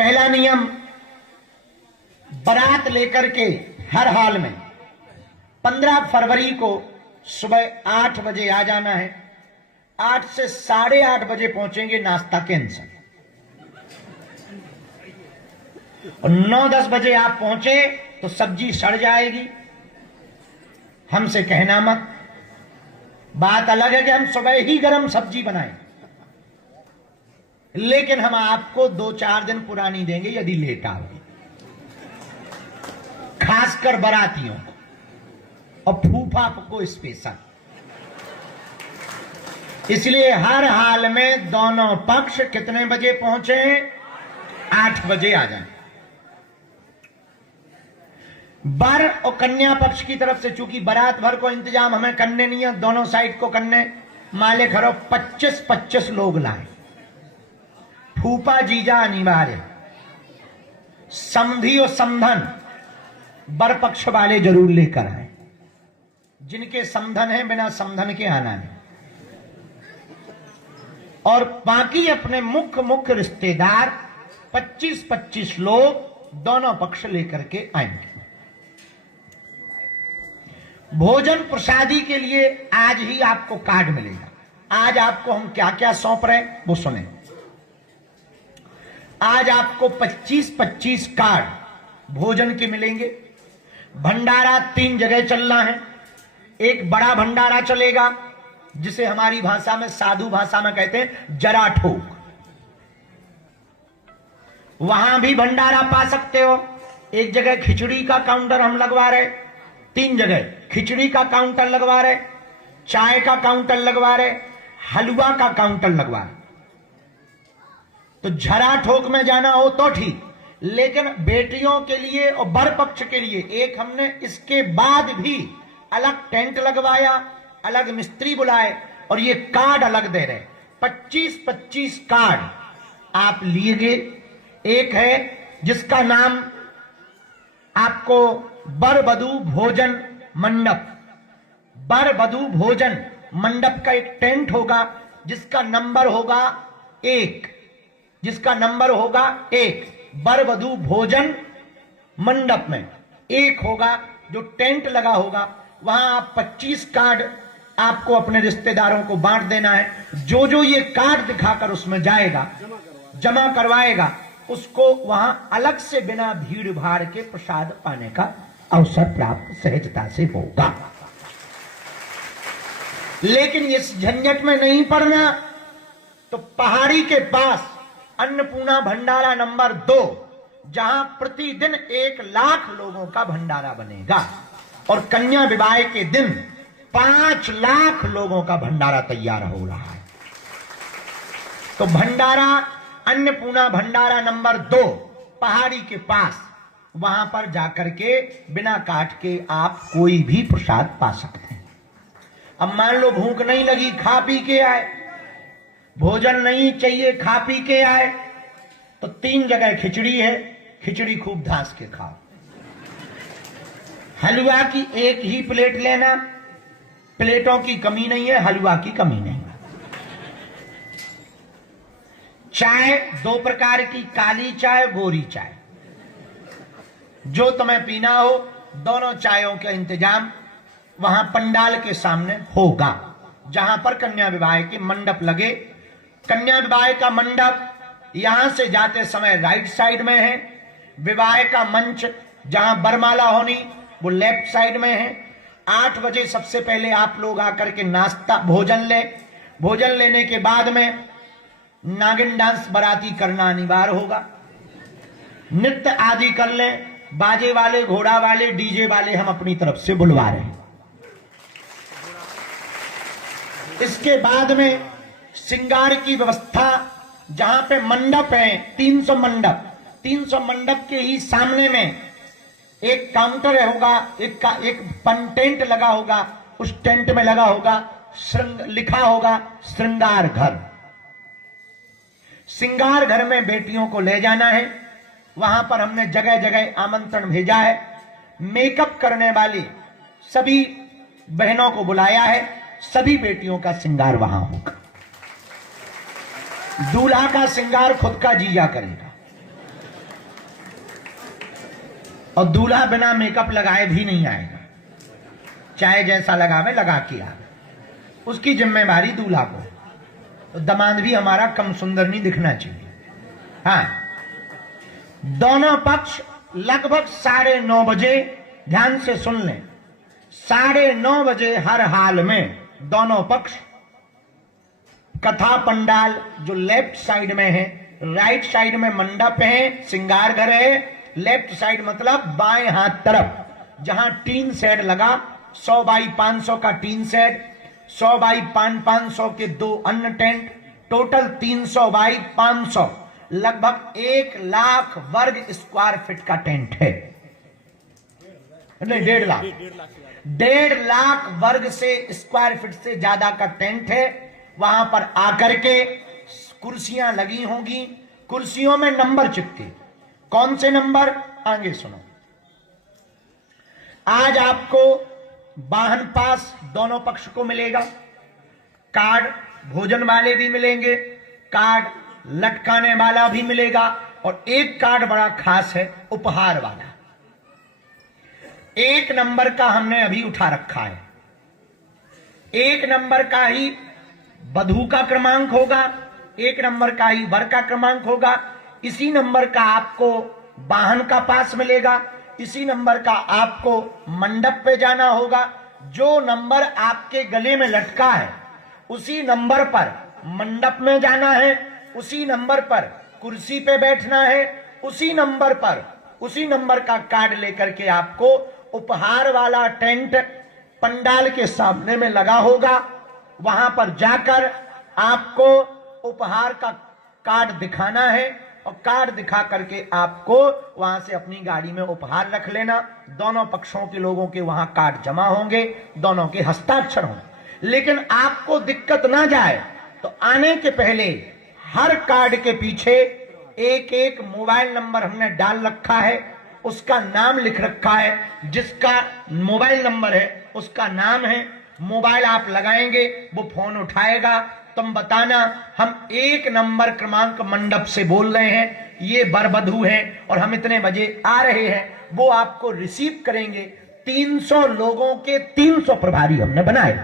पहला नियम, बारात लेकर के हर हाल में 15 फरवरी को सुबह 8 बजे आ जाना है। 8 से 8:30 बजे पहुंचेंगे, नाश्ता कैंसल। और 9-10 बजे आप पहुंचे तो सब्जी सड़ जाएगी। हमसे कहना मत। बात अलग है कि हम सुबह ही गरम सब्जी बनाएं, लेकिन हम आपको 2-4 दिन पुरानी देंगे यदि लेट आओगे, खासकर बारातियों को और फूफा को स्पेशल। इसलिए हर हाल में दोनों पक्ष कितने बजे पहुंचे? 8 बजे आ जाए। वर और कन्या पक्ष की तरफ से चूंकि बारात भर को इंतजाम हमें करने नहीं है, दोनों साइड को करने, माले खरो 25-25 लोग लाए। फूफा जीजा अनिवार्य, समधी और समधन वर पक्ष वाले जरूर लेकर आए। जिनके समधन है बिना समधन के आना नहीं। और बाकी अपने मुख्य रिश्तेदार 25-25 लोग दोनों पक्ष लेकर के आएंगे। भोजन प्रसादी के लिए आज ही आपको कार्ड मिलेगा। आज आपको हम क्या क्या सौंप रहे हैं वो सुने। आज आपको 25-25 कार्ड भोजन के मिलेंगे। भंडारा 3 जगह चलना है। एक बड़ा भंडारा चलेगा जिसे हमारी भाषा में, साधु भाषा में कहते हैं जरा ठोक। वहां भी भंडारा पा सकते हो। एक जगह खिचड़ी का काउंटर हम लगवा रहे, 3 जगह खिचड़ी का काउंटर लगवा रहे, चाय का काउंटर लगवा रहे, हलवा का काउंटर लगवा रहे। तो झरा ठोक में जाना हो तो ठीक, लेकिन बेटियों के लिए और वर पक्ष के लिए एक हमने इसके बाद भी अलग टेंट लगवाया, अलग मिस्त्री बुलाए और ये कार्ड अलग दे रहे। 25-25 कार्ड आप लिए। एक है जिसका नाम आपको वर वधू भोजन मंडप, वर वधू भोजन मंडप का एक टेंट होगा जिसका नंबर होगा 1, जिसका नंबर होगा 1। वर वधू भोजन मंडप में 1 होगा जो टेंट लगा होगा। वहां आप 25 कार्ड आपको अपने रिश्तेदारों को बांट देना है। जो जो ये कार्ड दिखाकर उसमें जाएगा, जमा करवाएगा, उसको वहां अलग से बिना भीड़ भाड़ के प्रसाद पाने का अवसर प्राप्त सहजता से होगा। लेकिन इस झंझट में नहीं पड़ना तो पहाड़ी के पास अन्नपूर्णा भंडारा नंबर 2, जहां प्रतिदिन 1 लाख लोगों का भंडारा बनेगा और कन्या विवाह के दिन 5 लाख लोगों का भंडारा तैयार हो रहा है। तो भंडारा, अन्नपूर्णा भंडारा नंबर 2 पहाड़ी के पास, वहां पर जाकर के बिना काट के आप कोई भी प्रसाद पा सकते हैं। अब मान लो भूख नहीं लगी, खा पी के आए, भोजन नहीं चाहिए, खा पी के आए, तो 3 जगह खिचड़ी है, खिचड़ी खूब धांस के खाओ। हलवा की 1 ही प्लेट लेना, प्लेटों की कमी नहीं है, हलवा की कमी नहीं है। चाय 2 प्रकार की, काली चाय, गोरी चाय, जो तुम्हें पीना हो, दोनों चायों का इंतजाम वहां पंडाल के सामने होगा, जहां पर कन्या विवाह के मंडप लगे। कन्या विवाह का मंडप यहां से जाते समय राइट साइड में है। विवाह का मंच जहां बरमाला होनी वो लेफ्ट साइड में है। 8 बजे सबसे पहले आप लोग आकर के नाश्ता भोजन ले। भोजन लेने के बाद में नागिन डांस बाराती करना अनिवार्य होगा। नृत्य आदि कर ले। बाजे वाले, घोड़ा वाले, डीजे वाले हम अपनी तरफ से बुलवा रहे हैं। इसके बाद में श्रृंगार की व्यवस्था, जहां पे मंडप है 300 मंडप, 300 मंडप के ही सामने में एक काउंटर होगा, एक टेंट लगा होगा। उस टेंट में लगा होगा लिखा होगा श्रृंगार घर। श्रृंगार घर में बेटियों को ले जाना है। वहां पर हमने जगह जगह आमंत्रण भेजा है। मेकअप करने वाली सभी बहनों को बुलाया है। सभी बेटियों का श्रृंगार वहां होगा। दूल्हा का श्रृंगार खुद का जीजा करेगा। और दूल्हा बिना मेकअप लगाए भी नहीं आएगा, चाहे जैसा लगावे लगा के आए, उसकी जिम्मेवारी दूल्हा को। तो दामाद भी हमारा कम सुंदर नहीं दिखना चाहिए। हाँ, दोनों पक्ष लगभग 9:30 बजे, ध्यान से सुन लें, 9:30 बजे हर हाल में दोनों पक्ष कथा पंडाल जो लेफ्ट साइड में है, राइट साइड में मंडप है, श्रृंगार घर है, लेफ्ट साइड मतलब बाएं हाथ तरफ जहां टीन शेड लगा, 100 बाई 500 का टीन शेड, 100 बाई 500 के 2 अन्य टेंट, टोटल 300 बाई 500, लगभग 1 लाख वर्ग स्क्वायर फीट का टेंट है। नहीं, 1.5 लाख वर्ग से स्क्वायर फीट से ज्यादा का टेंट है। वहां पर आकर के कुर्सियां लगी होंगी, कुर्सियों में नंबर चिपके। कौन से नंबर? आगे सुनो। आज आपको वाहन पास दोनों पक्ष को मिलेगा, कार्ड भोजन वाले भी मिलेंगे, कार्ड लटकाने वाला भी मिलेगा, और एक कार्ड बड़ा खास है, उपहार वाला। 1 नंबर का हमने अभी उठा रखा है। 1 नंबर का ही वधू का क्रमांक होगा, 1 नंबर का ही वर का क्रमांक होगा। इसी नंबर का आपको वाहन का पास मिलेगा, इसी नंबर का आपको मंडप पे जाना होगा। जो नंबर आपके गले में लटका है उसी नंबर पर मंडप में जाना है, उसी नंबर पर कुर्सी पे बैठना है, उसी नंबर पर उसी नंबर का कार्ड लेकर के आपको उपहार वाला टेंट पंडाल के सामने में लगा होगा, वहां पर जाकर आपको उपहार का कार्ड दिखाना है, और कार्ड दिखा करके आपको वहां से अपनी गाड़ी में उपहार रख लेना। दोनों पक्षों के लोगों के वहां कार्ड जमा होंगे, दोनों के हस्ताक्षर होंगे। लेकिन आपको दिक्कत ना जाए तो आने के पहले हर कार्ड के पीछे एक मोबाइल नंबर हमने डाल रखा है, उसका नाम लिख रखा है। जिसका मोबाइल नंबर है उसका नाम है, मोबाइल आप लगाएंगे वो फोन उठाएगा, तुम बताना हम 1 नंबर क्रमांक मंडप से बोल रहे हैं, ये वर वधू हैं और हम इतने बजे आ रहे हैं। वो आपको रिसीव करेंगे। 300 लोगों के 300 प्रभारी हमने बनाए।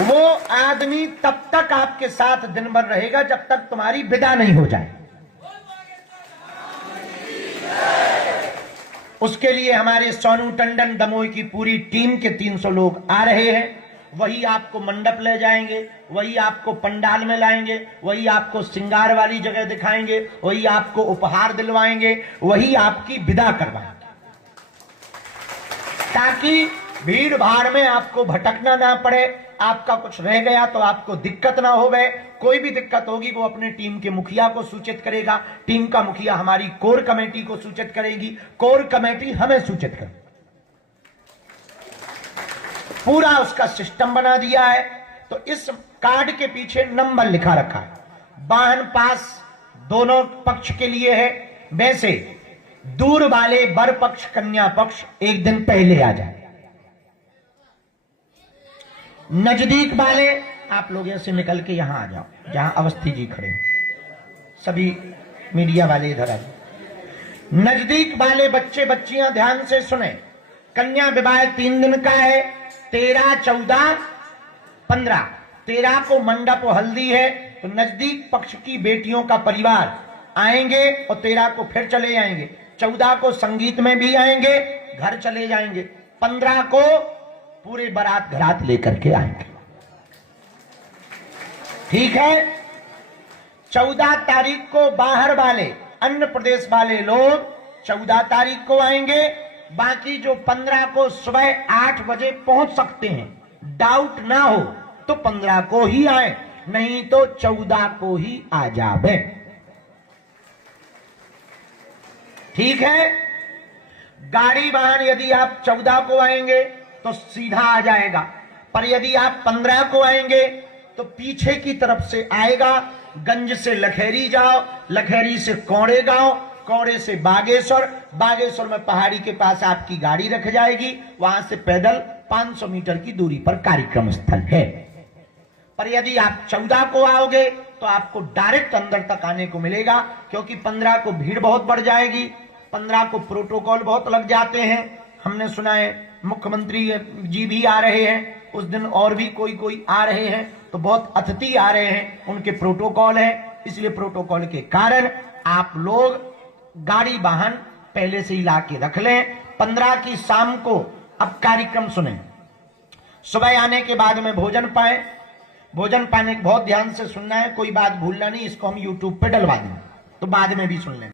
वो आदमी तब तक आपके साथ दिन भर रहेगा जब तक तुम्हारी विदा नहीं हो जाए। उसके लिए हमारे सोनू टंडन दमोई की पूरी टीम के 300 लोग आ रहे हैं। वही आपको मंडप ले जाएंगे, वही आपको पंडाल में लाएंगे, वही आपको श्रृंगार वाली जगह दिखाएंगे, वही आपको उपहार दिलवाएंगे, वही आपकी विदा करवाएंगे, ताकि भीड़ भाड़ में आपको भटकना ना पड़े। आपका कुछ रह गया तो आपको दिक्कत ना हो। कोई भी दिक्कत होगी वो अपने टीम के मुखिया को सूचित करेगा, टीम का मुखिया हमारी कोर कमेटी को सूचित करेगी, कोर कमेटी हमें सूचित करेगी। पूरा उसका सिस्टम बना दिया है। तो इस कार्ड के पीछे नंबर लिखा रखा है। वाहन पास दोनों पक्ष के लिए है। वैसे दूर वाले वर पक्ष कन्या पक्ष एक दिन पहले आ जाए, नजदीक वाले आप लोग ऐसे निकल के यहां आ जाओ जहां अवस्थी जी खड़े, सभी मीडिया वाले इधर आ जाओ। नजदीक वाले बच्चे बच्चियां ध्यान से सुने। कन्या विवाह 3 दिन का है, 13, 14, 15। 13 को मंडप और हल्दी है, तो नजदीक पक्ष की बेटियों का परिवार आएंगे और 13 को फिर चले जाएंगे। 14 को संगीत में भी आएंगे, घर चले जाएंगे। 15 को पूरे बारात घरात लेकर के आएंगे। ठीक है। 14 तारीख को बाहर वाले अन्य प्रदेश वाले लोग 14 तारीख को आएंगे। बाकी जो 15 को सुबह 8 बजे पहुंच सकते हैं, डाउट ना हो तो 15 को ही आए, नहीं तो 14 को ही आ जावे। ठीक है। गाड़ी वाहन यदि आप 14 को आएंगे तो सीधा आ जाएगा, पर यदि आप 15 को आएंगे तो पीछे की तरफ से आएगा। गंज से लखेरी जाओ, लखेरी से कौड़े गांव, कौड़े से बागेश्वर, बागेश्वर में पहाड़ी के पास आपकी गाड़ी रख जाएगी। वहां से पैदल 500 मीटर की दूरी पर कार्यक्रम स्थल है। पर यदि आप 14 को आओगे तो आपको डायरेक्ट अंदर तक आने को मिलेगा, क्योंकि 15 को भीड़ बहुत बढ़ जाएगी, 15 को प्रोटोकॉल बहुत लग जाते हैं। हमने सुना है मुख्यमंत्री जी भी आ रहे हैं उस दिन, और भी कोई आ रहे हैं, तो बहुत अतिथि आ रहे हैं, उनके प्रोटोकॉल है। इसलिए प्रोटोकॉल के कारण आप लोग गाड़ी वाहन पहले से ही ला के रख लें। 15 की शाम को अब कार्यक्रम सुने, सुबह आने के बाद में भोजन पाए, भोजन पाने बहुत ध्यान से सुनना है, कोई बात भूलना नहीं। इसको हम यूट्यूब पे डलवा दें तो बाद में भी सुन लें।